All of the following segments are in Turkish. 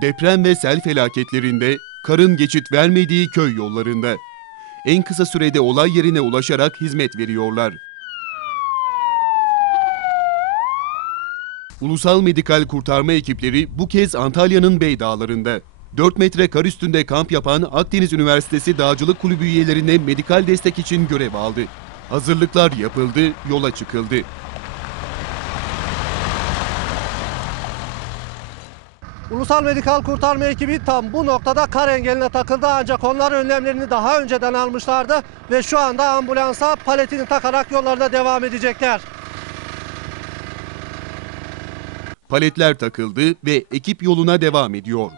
Deprem ve sel felaketlerinde karın geçit vermediği köy yollarında. En kısa sürede olay yerine ulaşarak hizmet veriyorlar. Ulusal Medikal Kurtarma ekipleri bu kez Antalya'nın Beydağları'nda. 4 metre kar üstünde kamp yapan Akdeniz Üniversitesi Dağcılık Kulübü üyelerine medikal destek için görev aldı. Hazırlıklar yapıldı, yola çıkıldı. Ulusal Medikal Kurtarma ekibi tam bu noktada kar engeline takıldı ancak onlar önlemlerini daha önceden almışlardı ve şu anda ambulansa paletini takarak yollarına devam edecekler. Paletler takıldı ve ekip yoluna devam ediyor.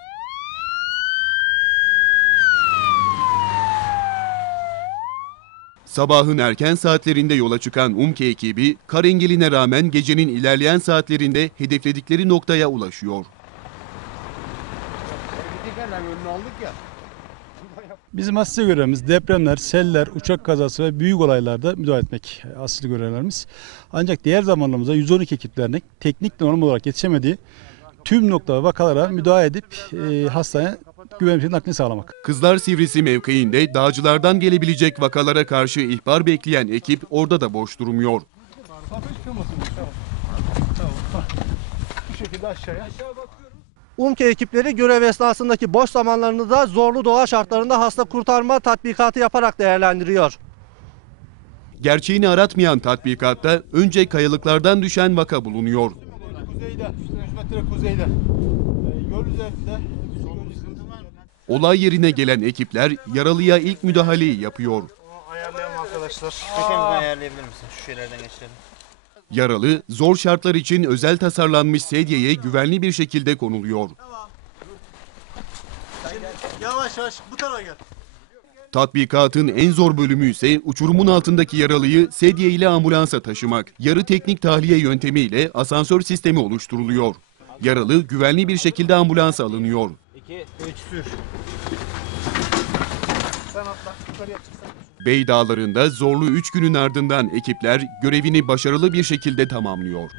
Sabahın erken saatlerinde yola çıkan UMKE ekibi kar engeline rağmen gecenin ilerleyen saatlerinde hedefledikleri noktaya ulaşıyor. Bizim asli görevimiz depremler, seller, uçak kazası ve büyük olaylarda müdahale etmek asli görevlerimiz. Ancak diğer zamanlarımızda 112 ekiplerinin teknik normal olarak yetişemediği tüm nokta vakalara müdahale edip e, hastaneye güvenli şekilde naklini sağlamak. Kızlar Sivrisi mevkiinde dağcılardan gelebilecek vakalara karşı ihbar bekleyen ekip orada da boş durmuyor. UMKE ekipleri görev esnasındaki boş zamanlarını da zorlu doğa şartlarında hasta kurtarma tatbikatı yaparak değerlendiriyor. Gerçeğini aratmayan tatbikatta önce kayalıklardan düşen vaka bulunuyor. Kuzeyde, 3 metre kuzeyde. Yol üzerinde Olay yerine gelen ekipler yaralıya ilk müdahaleyi yapıyor. Çeken ayarlayabilir misin? Şu şeylerden geçirelim. Yaralı zor şartlar için özel tasarlanmış sedyeye güvenli bir şekilde konuluyor. Yavaş yavaş bu tarafa gel. Tatbikatın en zor bölümü ise uçurumun altındaki yaralıyı sedye ile ambulansa taşımak. Yarı teknik tahliye yöntemiyle asansör sistemi oluşturuluyor. Yaralı güvenli bir şekilde ambulansa alınıyor. 2, 3, sür. Bey Dağları'nda zorlu 3 günün ardından ekipler görevini başarılı bir şekilde tamamlıyor.